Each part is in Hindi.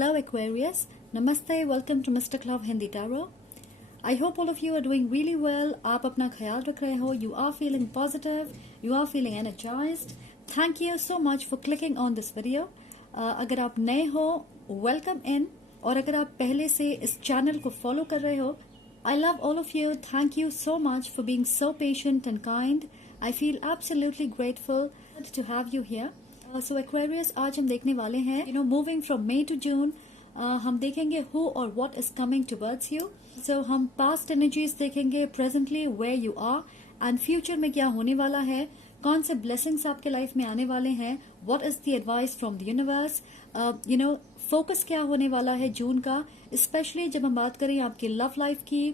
Hello Aquarius, Namaste, welcome to Mr. Clove Hindi Tarot. I hope all of you are doing really well. आप अपना ख्याल रख रहे हो. You are feeling positive. You are feeling energized. Thank you so much for clicking on this video. अगर आप नए हो, welcome in. और अगर आप पहले से इस चैनल को फॉलो कर रहे हो, I love all of you. Thank you so much for being so patient and kind. I feel absolutely grateful to have you here. So Aquarius, आज हम देखने वाले हैं, moving from May to June, हम देखेंगे who or what is coming towards you. So हम past energies देखेंगे, presently where you are, and future में क्या होने वाला है, कौन से blessings आपके लाइफ में आने वाले हैं, what is the advice from the universe, focus क्या होने वाला है जून का, स्पेशली जब हम बात करें आपकी लव लाइफ की,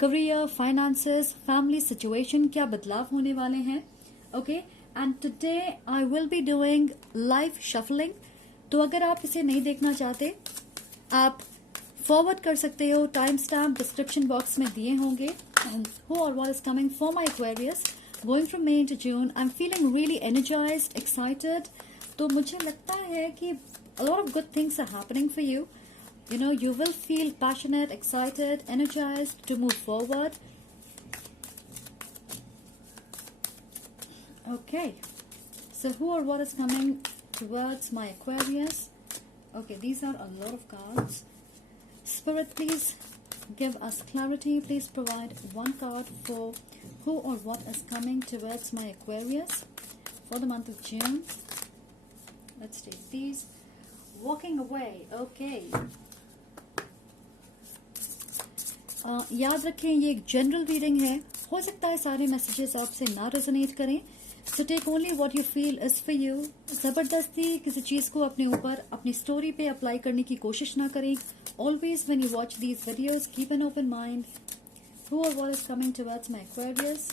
करियर, फाइनेंसेस, फैमिली सिचुएशन, क्या बदलाव होने वाले हैं. Okay, and today I will be doing live shuffling. तो अगर आप इसे नहीं देखना चाहते, आप फॉरवर्ड कर सकते हो. टाइम स्टैम्प डिस्क्रिप्शन बॉक्स में दिए होंगे. हु और what is coming for my Aquarius going from May to June. I am feeling really energized, excited. तो मुझे लगता है कि a lot of good things are happening for you. You will feel passionate, excited, energized to move forward. Okay, so who or what is coming towards my Aquarius? Okay, these are a lot of cards. Spirit, please give us clarity. Please provide one card for who or what is coming towards my Aquarius for the month of June. Let's take these. Walking away. Okay. याद रखें, ये एक जनरल रीडिंग है. हो सकता है सारे मैसेजेस आपसे ना रेजोनेट करें. So take only what you feel is for you. जबरदस्ती किसी चीज को अपने ऊपर, अपनी स्टोरी पे अप्लाई करने की कोशिश ना करें. Always when you watch these videos, keep an open mind. Who और what is coming towards my Aquarius.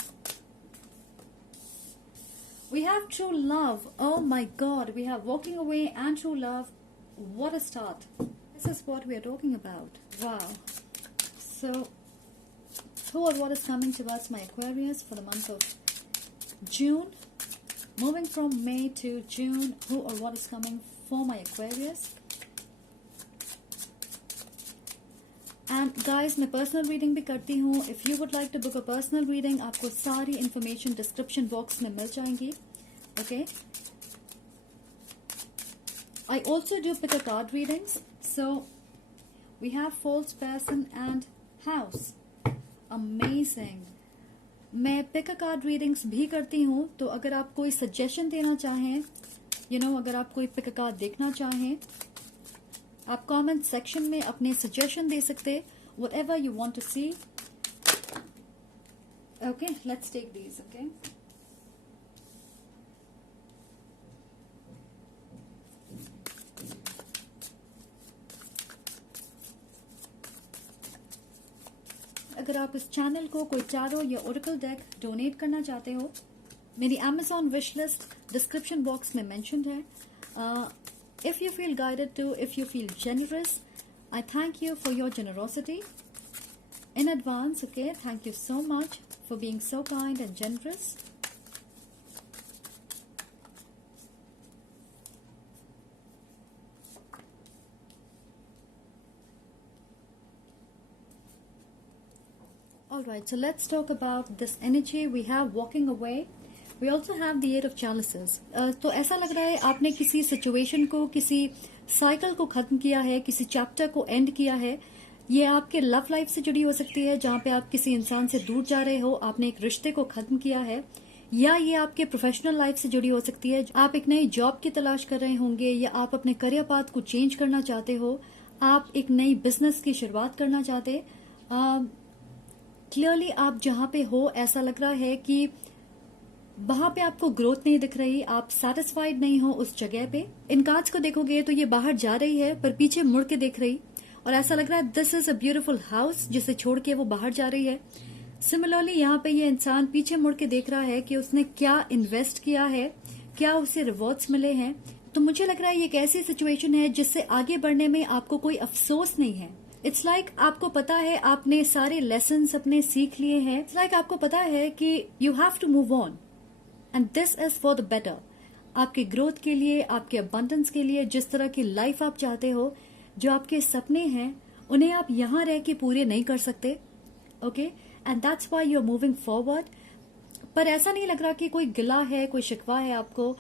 We have true love. Oh my God, we have walking away and true love. What a start. This is what we are talking about. Wow. So, who or what is coming towards my Aquarius for the month of June? Moving from May to June, who or what is coming for my Aquarius? And guys, मैं personal reading भी करती हूँ. If you would like to book a personal reading, आपको सारी information description box में मिल जाएंगी. Okay. I also do pick a card readings. So we have false person and house. Amazing. मैं pick a card readings भी करती हूँ. तो अगर आप कोई suggestion देना चाहें, अगर आप कोई pick a card देखना चाहें, आप comment section में अपने suggestion दे सकते. Whatever you want to see. Okay, let's take these. Okay. अगर आप इस चैनल को कोई टैरो या ओरेकल डेक डोनेट करना चाहते हो, मेरी Amazon wish list description box में मेंशन्ड है. If you feel guided to, if you feel generous, I thank you for your generosity in advance. Okay, thank you so much for being so kind and generous. Alright, so let's talk about this energy. We have walking away. We also have the Eight of Chalices. तो ऐसा लग रहा है आपने किसी सिचुएशन को, किसी साइकिल को खत्म किया है, किसी चैप्टर को एंड किया है. ये आपके लव लाइफ से जुड़ी हो सकती है, जहाँ पे आप किसी इंसान से दूर जा रहे हो, आपने एक रिश्ते को खत्म किया है. या ये आपके प्रोफेशनल लाइफ से जुड़ी हो सकती है, आप एक नई जॉब की तलाश कर रहे होंगे, या आप अपने करियर पाथ को चेंज करना चाहते हो, आप एक नई बिजनेस की शुरुआत करना चाहते. क्लियरली आप जहाँ पे हो, ऐसा लग रहा है कि वहां पे आपको ग्रोथ नहीं दिख रही, आप सेटिस्फाइड नहीं हो उस जगह पे. इन कार्ड्स को देखोगे तो ये बाहर जा रही है, पर पीछे मुड़ के देख रही, और ऐसा लग रहा है this is a beautiful house, जिसे छोड़ के वो बाहर जा रही है. सिमिलरली यहाँ पे ये इंसान पीछे मुड़ के देख रहा है कि उसने क्या इन्वेस्ट किया है, क्या उसे रिवॉर्ड्स मिले हैं. तो मुझे लग रहा है ये एक ऐसी सिचुएशन है जिससे आगे बढ़ने में आपको कोई अफसोस नहीं है. इट्स लाइक आपको पता है आपने सारे लेसन्स अपने सीख लिए हैं. इट्स लाइक आपको पता है कि you have to move on and this is for the better. आपके ग्रोथ के लिए, आपके अबंडेंस के लिए, जिस तरह की लाइफ आप चाहते हो, जो आपके सपने हैं उन्हें आप यहाँ रह के पूरे नहीं कर सकते, okay, and that's why you are moving forward. पर ऐसा नहीं लग रहा कि कोई गिला है, कोई शिकवा है आपको,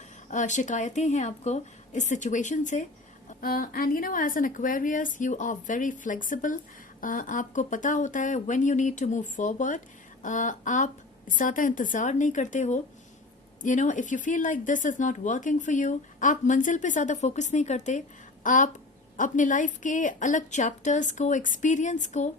शिकायतें हैं आपको इस सिचुएशन से। And you know as an Aquarius you are very flexible. आपको पता होता है when you need to move forward. आप ज्यादा इंतजार नहीं करते हो। You know if you feel like this is not working for you, आप मंजिल पे ज्यादा फोकस नहीं करते। आप अपने लाइफ के अलग चैप्टर्स को, एक्सपीरियंस को,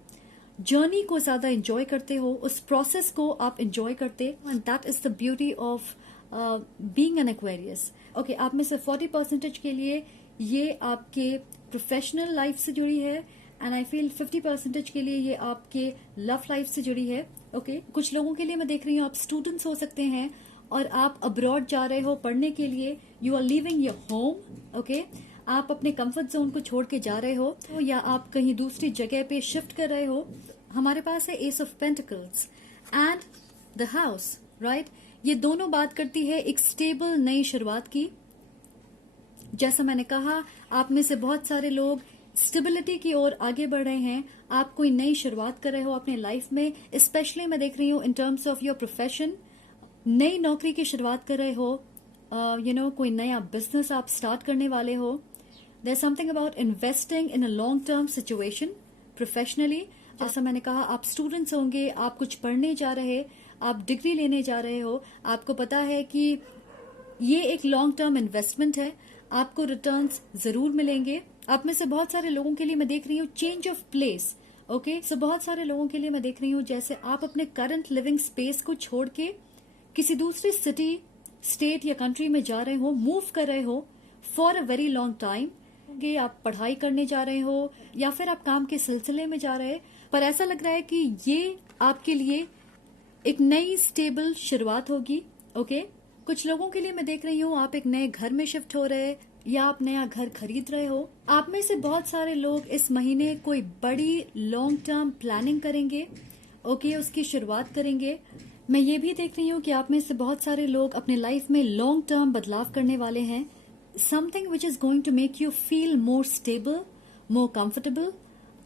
जर्नी को ज्यादा एंजॉय करते हो, उस प्रोसेस को आप एंजॉय करते, and that is the beauty of being an Aquarius. Okay, आप में से 40% के लिए ये आपके प्रोफेशनल लाइफ से जुड़ी है, एंड आई फील 50% के लिए ये आपके लव लाइफ से जुड़ी है। ओके, कुछ लोगों के लिए मैं देख रही हूँ आप स्टूडेंट्स हो सकते हैं और आप अब्रॉड जा रहे हो पढ़ने के लिए। You are living your home, okay, आप अपने कंफर्ट जोन को छोड़ के जा रहे हो, तो या आप कहीं दूसरी जगह पे शिफ्ट कर रहे हो। हमारे पास है S of pentacles and the house, right. ये दोनों बात करती है एक स्टेबल नई शुरुआत की। जैसा मैंने कहा, आप में से बहुत सारे लोग स्टेबिलिटी की ओर आगे बढ़ रहे हैं। आप कोई नई शुरुआत कर रहे हो अपने लाइफ में, स्पेशली मैं देख रही हूँ in terms of your profession. नई नौकरी की शुरुआत कर रहे हो, यू नो कोई नया बिजनेस आप स्टार्ट करने वाले हो। There something about investing in a long term situation professionally. जैसा मैंने कहा, आप स्टूडेंट्स होंगे, आप कुछ पढ़ने जा रहे, आप डिग्री लेने जा रहे हो, आपको पता है कि ये एक लॉन्ग टर्म इन्वेस्टमेंट है, आपको रिटर्न्स जरूर मिलेंगे। आप में से बहुत सारे लोगों के लिए मैं देख रही हूँ चेंज ऑफ प्लेस, ओके। सो बहुत सारे लोगों के लिए मैं देख रही हूँ जैसे आप अपने करंट लिविंग स्पेस को छोड़ के किसी दूसरी सिटी, स्टेट या कंट्री में जा रहे हो, मूव कर रहे हो for a very long time. आप पढ़ाई करने जा रहे हो या फिर आप काम के सिलसिले में जा रहे हैं, पर ऐसा लग रहा है कि ये आपके लिए एक नई स्टेबल शुरुआत होगी, ओके। कुछ लोगों के लिए मैं देख रही हूँ आप एक नए घर में शिफ्ट हो रहे हैं या आप नया घर खरीद रहे हो। आप में से बहुत सारे लोग इस महीने कोई बड़ी लॉन्ग टर्म प्लानिंग करेंगे, ओके, उसकी शुरुआत करेंगे। मैं ये भी देख रही हूँ कि आप में से बहुत सारे लोग अपने लाइफ में लॉन्ग टर्म बदलाव करने वाले हैं। Something which is going to make you feel more stable, more comfortable.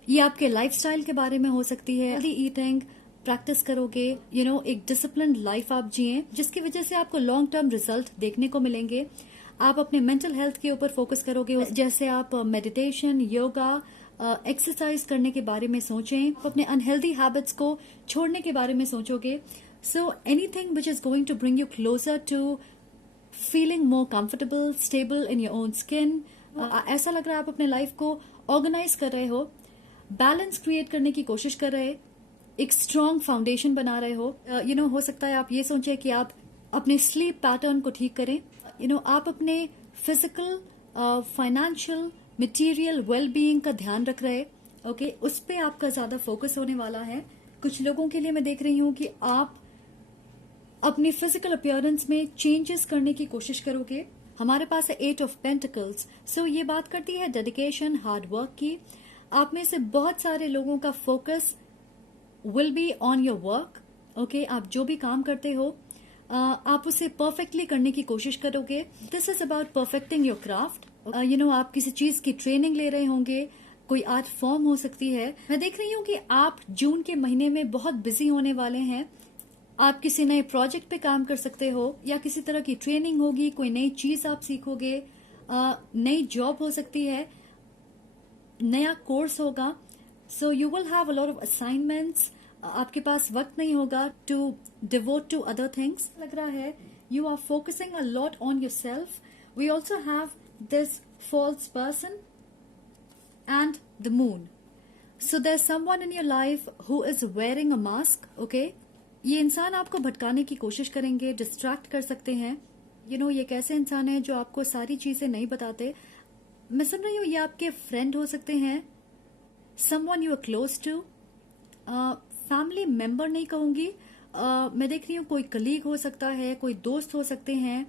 ये आपके लाइफस्टाइल के बारे में हो सकती है। हेल्दी ईटिंग प्रैक्टिस करोगे, यू नो एक डिसिप्लिन लाइफ आप जिए, जिसकी वजह से आपको लॉन्ग टर्म रिजल्ट देखने को मिलेंगे। आप अपने मेंटल हेल्थ के ऊपर फोकस करोगे, जैसे आप मेडिटेशन, योगा, एक्सरसाइज करने के बारे में सोचें। अपने अनहेल्दी हैबिट्स को छोड़ने के बारे में सोचोगे। So anything which is going to bring you closer to feeling more comfortable, stable in your own skin. ऐसा लग रहा है आप अपने लाइफ को ऑर्गेनाइज कर रहे हो, बैलेंस क्रिएट करने की कोशिश कर रहे, एक स्ट्रॉन्ग फाउंडेशन बना रहे हो। यू नो हो सकता है आप ये सोचें कि आप अपने स्लीप पैटर्न को ठीक करें। यू नो आप अपने फिजिकल, फाइनेंशियल, मटेरियल वेलबीइंग का ध्यान रख रहे, ओके, उस पे आपका ज्यादा फोकस होने वाला है। कुछ लोगों के लिए मैं देख रही हूँ कि आप अपनी फिजिकल अपीयरेंस में चेंजेस करने की कोशिश करोगे। हमारे पास है 8 ऑफ पेंटिकल्स, सो ये बात करती है डेडिकेशन, हार्ड वर्क की। आप में से बहुत सारे लोगों का focus will be on your work, okay. आप जो भी काम करते हो आप उसे परफेक्टली करने की कोशिश करोगे। This is about perfecting your craft. You know आप किसी चीज की ट्रेनिंग ले रहे होंगे, कोई आर्ट फॉर्म हो सकती है। मैं देख रही हूँ कि आप जून के महीने में बहुत बिजी होने वाले हैं। आप किसी नए प्रोजेक्ट पे काम कर सकते हो या किसी तरह की ट्रेनिंग होगी, कोई नई चीज आप सीखोगे, नई जॉब हो सकती है, नया कोर्स होगा। So you will have a lot of assignments. आपके पास वक्त नहीं होगा to devote to other things. लग रहा है you are focusing a lot on your self. We also have this false person and the moon. So there is someone in your life who is wearing a mask, okay. ये इंसान आपको भटकाने की कोशिश करेंगे, डिस्ट्रैक्ट कर सकते हैं। यू नो ये एक ऐसे इंसान है जो आपको सारी चीजें नहीं बताते। मैं सुन रही हूँ ये आपके फ्रेंड हो सकते हैं, someone you are close to, family member नहीं कहूंगी। मैं देख रही हूँ कोई कलीग हो सकता है, कोई दोस्त हो सकते हैं,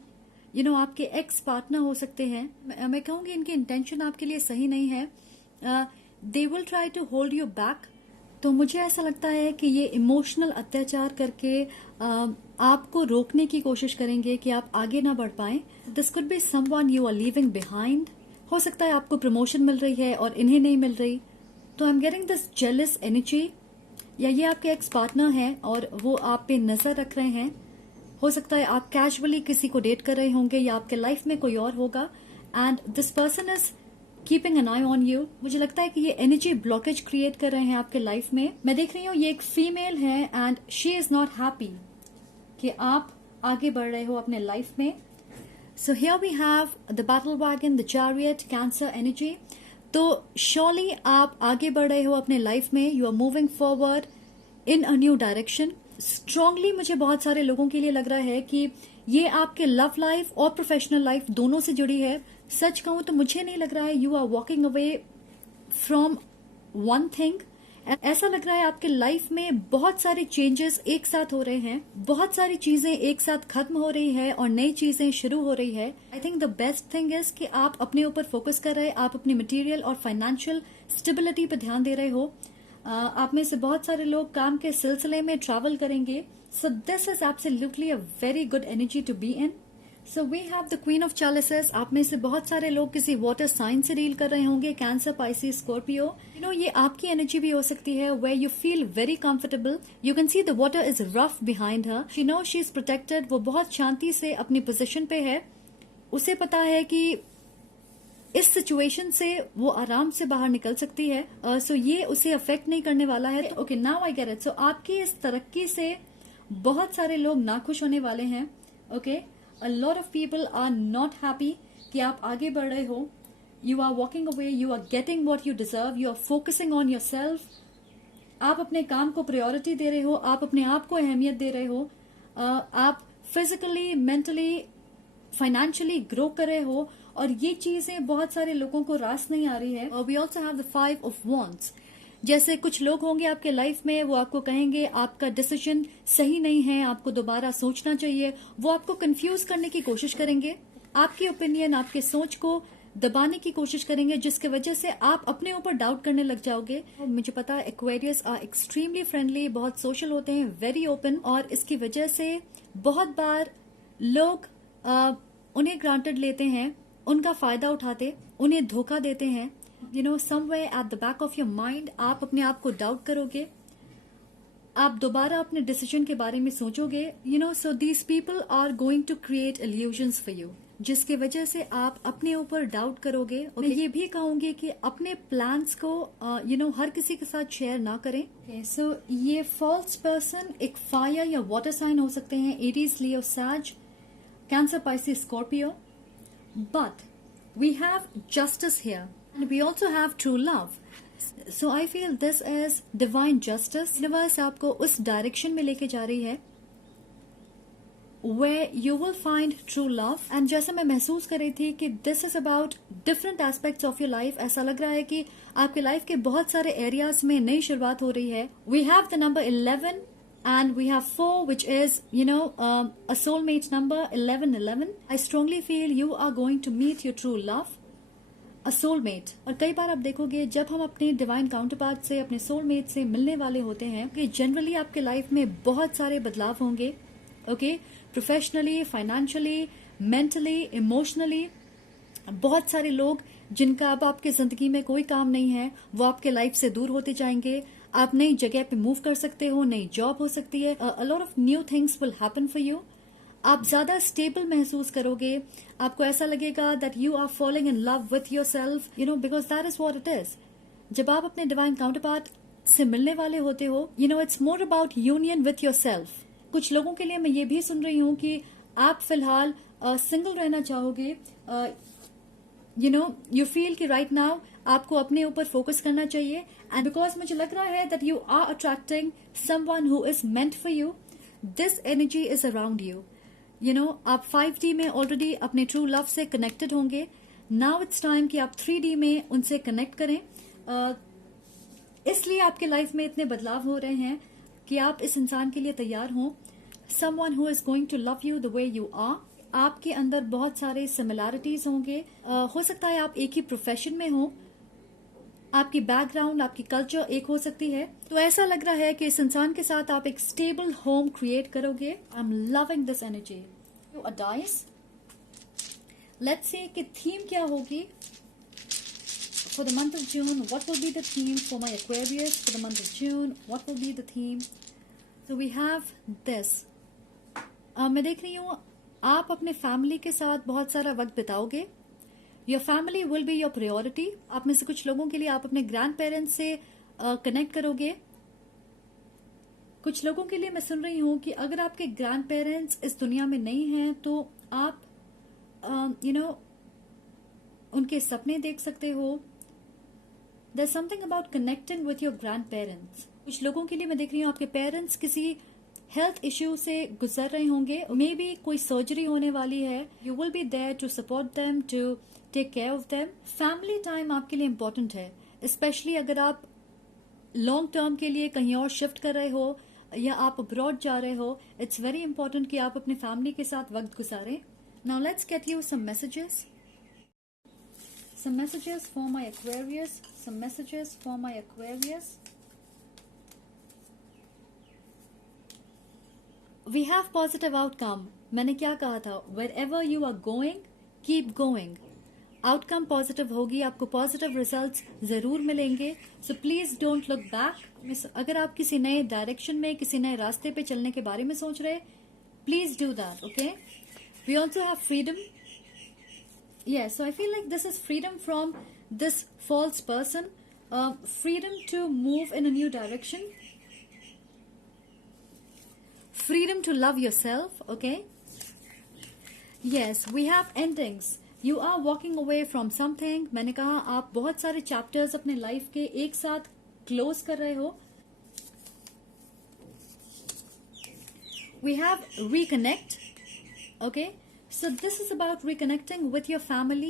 यू नो आपके एक्स पार्टनर हो सकते हैं। मैं कहूंगी इनकी इंटेंशन आपके लिए सही नहीं है। They will try to hold you back. तो मुझे ऐसा लगता है कि ये इमोशनल अत्याचार करके आपको रोकने की कोशिश करेंगे कि आप आगे ना बढ़ पाएं। This could be someone you are leaving behind, हो सकता है आपको प्रमोशन मिल रही है और इन्हें नहीं मिल रही, तो I am getting this jealous energy, या ये आपके एक्स पार्टनर हैं और वो आप पे नजर रख रहे हैं। हो सकता है आप कैजुअली किसी को डेट कर रहे होंगे या आपके लाइफ में कोई और होगा, and this person is keeping an I on you. मुझे लगता है कि ये एनर्जी ब्लॉकेज क्रिएट कर रहे हैं आपके लाइफ में। मैं देख रही हूँ ये एक फीमेल है and she is not happy कि आप आगे बढ़ रहे हो अपने लाइफ में। So here we have the battle wagon, the chariot, Cancer energy. तो श्योरली आप आगे बढ़ रहे हो अपने लाइफ में, you are moving forward in a new direction. Strongly मुझे बहुत सारे लोगों के लिए लग रहा है कि ये आपके लव लाइफ और प्रोफेशनल लाइफ दोनों से जुड़ी है। सच कहूं तो मुझे नहीं लग रहा है you are walking away from one thing. ऐसा लग रहा है आपके लाइफ में बहुत सारे चेंजेस एक साथ हो रहे हैं, बहुत सारी चीजें एक साथ खत्म हो रही है और नई चीजें शुरू हो रही है। I think the best thing is कि आप अपने ऊपर फोकस कर रहे हैं, आप अपनी मटेरियल और फाइनेंशियल स्टेबिलिटी पर ध्यान दे रहे हो। आप में से बहुत सारे लोग काम के सिलसिले में ट्रैवल करेंगे, so this is absolutely a very good energy to be in. So we have the queen of chalices. आप में से बहुत सारे लोग किसी वाटर साइन से डील कर रहे होंगे, Cancer, Pisces, Scorpio. You know ये आपकी एनर्जी भी हो सकती है where you feel very comfortable. You can see the water is rough behind her, you know she is protected. वो बहुत शांति से अपनी पोजिशन पे है, उसे पता है कि इस सिचुएशन से वो आराम से बाहर निकल सकती है। सो ये उसे अफेक्ट नहीं करने वाला है। Okay, now I get it. So आपकी इस तरक्की से बहुत सारे लोग नाखुश होने वाले हैं। Okay, a lot of people are not happy कि आप आगे बढ़ रहे हो। You are walking away, you are getting what you deserve, you are focusing on yourself। आप अपने काम को प्रायोरिटी दे रहे हो, आप अपने आप को अहमियत दे रहे हो, आप फिजिकली, मेंटली, फाइनेंशियली ग्रो कर रहे हो, और ये चीजें बहुत सारे लोगों को रास नहीं आ रही है। और we also have the 5 of wands. जैसे कुछ लोग होंगे आपके लाइफ में, वो आपको कहेंगे आपका डिसीजन सही नहीं है, आपको दोबारा सोचना चाहिए। वो आपको कंफ्यूज करने की कोशिश करेंगे, आपकी ओपिनियन, आपके सोच को दबाने की कोशिश करेंगे, जिसकी वजह से आप अपने ऊपर डाउट करने लग जाओगे। मुझे पता है एक्वेरियस आर एक्सट्रीमली फ्रेंडली, बहुत सोशल होते हैं, वेरी ओपन, और इसकी वजह से बहुत बार लोग उन्हें ग्रांटेड लेते हैं, उनका फायदा उठाते, उन्हें धोखा देते हैं। You know somewhere at the back of your mind आप अपने आप को डाउट करोगे, आप दोबारा अपने डिसीजन के बारे में सोचोगे। You know so these people are going to create illusions for you, जिसकी वजह से आप अपने ऊपर डाउट करोगे। और मैं ये भी कहूंगी कि अपने प्लान्स को यू नो हर किसी के साथ शेयर ना करें। सो ये फॉल्स पर्सन एक फायर या वाटर साइन हो सकते हैं, Aries, Leo, Sag, Cancer, Pisces, Scorpio. But we have justice here and we also have true love. So I feel this is divine justice. Universe आपको उस डायरेक्शन में लेके जा रही है where you will find true love. And जैसे मैं महसूस कर रही थी कि this is about different aspects of your life, ऐसा लग रहा है कि आपके लाइफ के बहुत सारे एरियाज में नई शुरुआत हो रही है। We have the number 11 and we have 4, which is you know a soulmate number 1111. I strongly feel you are going to meet your true love, a soulmate। और कई बार आप देखोगे जब हम अपने डिवाइन काउंटरपार्ट से, अपने सोलमेट से मिलने वाले होते हैं कि जनरली आपके लाइफ में बहुत सारे बदलाव होंगे। Okay, professionally, financially, mentally, emotionally. बहुत सारे लोग जिनका अब आपके जिंदगी में कोई काम नहीं है, वो आपके लाइफ से दूर होते जाएंगे। आप नई जगह पे मूव कर सकते हो, नई जॉब हो सकती है। A lot of new things will happen for you. आप ज्यादा स्टेबल महसूस करोगे, आपको ऐसा लगेगा that you are following in love with yourself, you know, because that is what it is. जब आप अपने डिवाइन काउंटरपार्ट से मिलने वाले होते हो, you no it's more about union with your self. कुछ लोगों के लिए मैं ये भी सुन रही हूँ कि आप फिलहाल सिंगल रहना चाहोगे। यू नो यू फील कि राइट नाउ आपको अपने ऊपर फोकस करना चाहिए, एंड बिकॉज मुझे लग रहा है that you are attracting someone who is meant for you, this energy is around you. You know आप 5D में ऑलरेडी अपने ट्रू लव से कनेक्टेड होंगे। नाउ इट्स टाइम कि आप 3D में उनसे कनेक्ट करें। इसलिए आपके लाइफ में इतने बदलाव हो रहे हैं कि आप इस इंसान के लिए तैयार हों। Someone who is going to love you the way you are. आपके अंदर बहुत सारे सिमिलैरिटीज होंगे। हो सकता है आप एक ही प्रोफेशन में हो, आपकी बैकग्राउंड, आपकी कल्चर एक हो सकती है। तो ऐसा लग रहा है कि इस इंसान के साथ आप एक स्टेबल होम क्रिएट करोगे। I am loving this energy. A dice, let's see कि थीम क्या होगी For the month of June, what will be the theme for my Aquarius? For the month of June, what will be the theme? So we have this. मैं देख रही हूँ आप अपने फैमिली के साथ बहुत सारा वक्त बिताओगे. Your family will be your priority. आप में से कुछ लोगों के लिए आप अपने ग्रैंड पेरेंट्स से कनेक्ट करोगे. कुछ लोगों के लिए मैं सुन रही हूँ कि अगर आपके ग्रैंड पेरेंट्स इस दुनिया में नहीं हैं तो आप उनके सपने देख सकते हो. There something about connecting with your grandparents. कुछ लोगों के लिए मैं देख रही हूँ आपके पेरेंट्स किसी हेल्थ इश्यू से गुजर रहे होंगे. मे बी कोई सर्जरी होने वाली है. You will be there to support them, to take care of them. Family time आपके लिए इम्पोर्टेंट है, स्पेशली अगर आप लॉन्ग टर्म के लिए कहीं और शिफ्ट कर रहे हो या आप अब्रॉड जा रहे हो. इट्स वेरी इंपॉर्टेंट कि आप अपने फैमिली के साथ वक्त गुजारें. Now let's get you some messages. Some messages for my Aquarius. Some messages for my Aquarius. We have positive outcome. मैंने क्या कहा था? Wherever you are going, keep going. Outcome positive होगी, आपको पॉजिटिव रिजल्ट्स जरूर मिलेंगे. So please don't look back. अगर आप किसी नए डायरेक्शन में, किसी नए रास्ते पे चलने के बारे में सोच रहे, please do that. Okay. We also have freedom. Yes, so I feel like this is freedom from this false person, freedom to move in a new direction, freedom to love yourself, okay? Yes, we have endings. You are walking away from something. मैंने कहा आप बहुत सारे chapters अपने life के एक साथ close कर रहे हो. We have reconnect, okay? So this is about reconnecting with your family,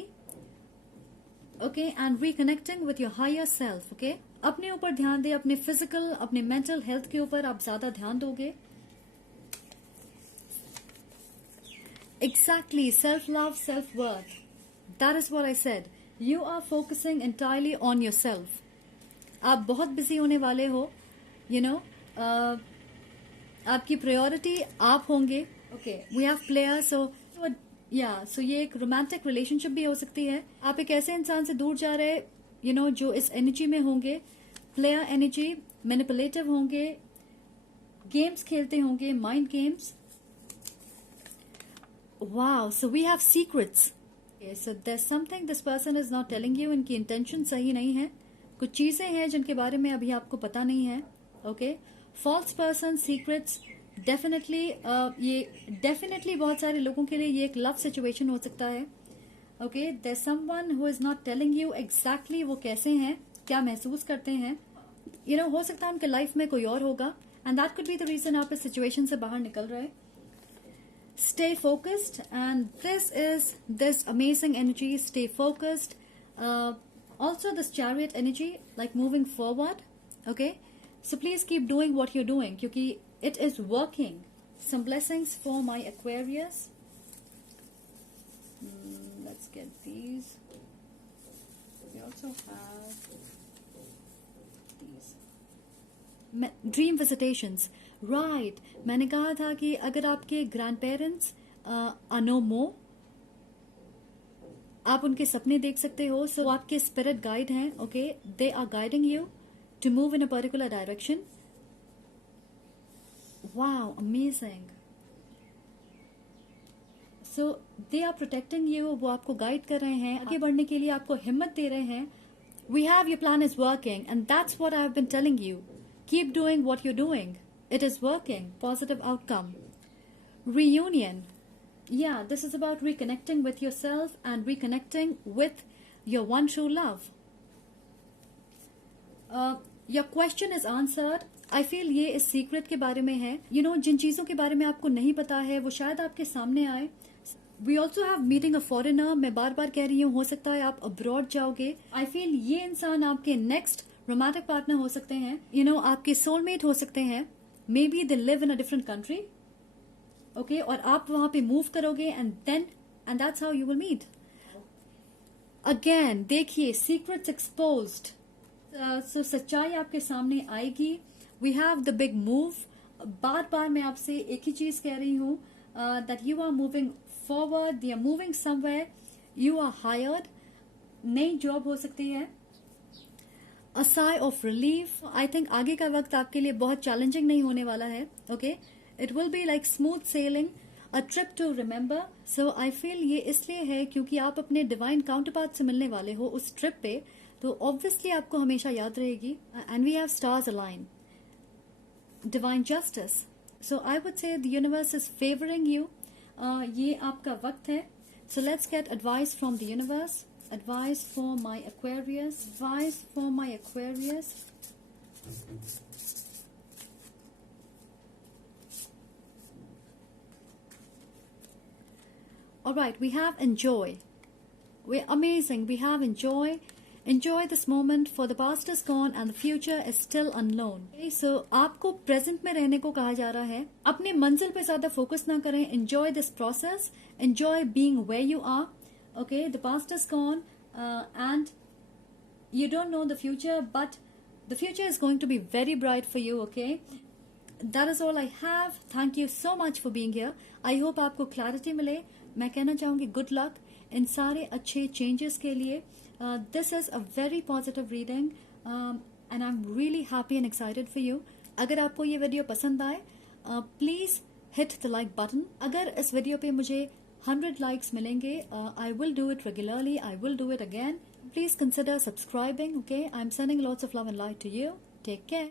okay, and reconnecting with your higher self, okay. अपने ऊपर ध्यान दे, अपने फिजिकल, अपने मेंटल हेल्थ के ऊपर आप ज्यादा ध्यान दोगे. Exactly, self-love, self-worth. That is what I said. You are focusing entirely on yourself. आप बहुत बिजी होने वाले हो, आपकी प्रायोरिटी आप होंगे. Okay, we have players, so so ये एक रोमांटिक रिलेशनशिप भी हो सकती है. आप एक ऐसे इंसान से दूर जा रहे जो इस एनर्जी में होंगे, प्लेयर एनर्जी, मैनिपुलेटिव होंगे, गेम्स खेलते होंगे, mind games. Wow, so we have secrets. So there something this person is not telling you. इनकी इंटेंशन सही नहीं है. कुछ चीजें हैं जिनके बारे में अभी आपको पता नहीं है. Okay. False person, secrets. Definitely ये डेफिनेटली बहुत सारे लोगों के लिए ये एक लव सिचुएशन हो सकता है. Okay. There someone who is not telling you exactly वो कैसे हैं, क्या महसूस करते हैं. हो सकता है उनके लाइफ में कोई और होगा, and that could be the reason आप इस सिचुएशन से बाहर निकल रहे. Stay focused, and this is this amazing energy. Stay focused. Also this chariot energy, like moving forward. Okay. So please keep doing what you are doing, क्योंकि it is working. Some blessings for my Aquarius. Let's get these. We also have these. Dream visitations. Right. मैंने कहा था कि अगर आपके grandparents are no more, आप उनके सपने देख सकते हो. So आपके spirit guide हैं. Okay. They are guiding you to move in a particular direction. Wow, amazing. So they are protecting you. वो आपको गाइड कर रहे हैं, आगे बढ़ने के लिए आपको हिम्मत दे रहे हैं. We have your plan is working, and that's what I have been telling you. Keep doing what you're doing. It is working. Positive outcome. Reunion. Yeah, this is about reconnecting with yourself and reconnecting with your one true love. Your question is answered. I feel ये इस सीक्रेट के बारे में है. जिन चीजों के बारे में आपको नहीं पता है वो शायद आपके सामने आए. We also have meeting a foreigner. मैं बार बार कह रही हूँ, हो सकता है आप अब्रॉड जाओगे. आई फील ये इंसान आपके नेक्स्ट रोमांटिक पार्टनर हो सकते हैं. आपके सोलमेट हो सकते हैं. Maybe they live in a different country. Okay. और आप वहां पे मूव करोगे, and that's how you will meet. Again देखिए, सीक्रेट्स एक्सपोज्ड. सो सच्चाई आपके सामने आएगी. We have the big move. बार बार मैं आपसे एक ही चीज कह रही हूं, that you are moving forward, you are moving somewhere, you are hired. नई जॉब हो सकती है. A sigh of relief. I think आगे का वक्त आपके लिए बहुत चैलेंजिंग नहीं होने वाला है। Okay, it will be like smooth sailing, a trip to remember. So I feel ये इसलिए है क्योंकि आप अपने डिवाइन काउंटरपार्ट से मिलने वाले हो उस ट्रिप पे, तो ऑब्वियसली आपको हमेशा याद रहेगी। And we have stars align, divine justice. So I would say the universe is favouring you. ये आपका वक्त है। So let's get advice from the universe. Advice for my Aquarius. Advice for my Aquarius. All right, we have enjoy. We're amazing. We have enjoy. Enjoy this moment, for the past is gone and the future is still unknown. Okay, so आपको प्रेजेंट में रहने को कहा जा रहा है। अपने मंजिल पे ज्यादा फोकस ना करें। Enjoy this process. Enjoy being where you are. Okay, the past is gone. And you don't know the future, but the future is going to be very bright for you. Okay, that is all I have. Thank you so much for being here. I hope आपको clarity मिले। मैं कहना चाहूंगी good luck इन सारे अच्छे changes के लिए। This is a very positive reading, and I'm really happy and excited for you. अगर आपको ये वीडियो पसंद आए, please hit the like button. अगर इस वीडियो पे मुझे 100 likes मिलेंगे, I will do it regularly. I will do it again. Please consider subscribing. Okay, I'm sending lots of love and light to you. Take care.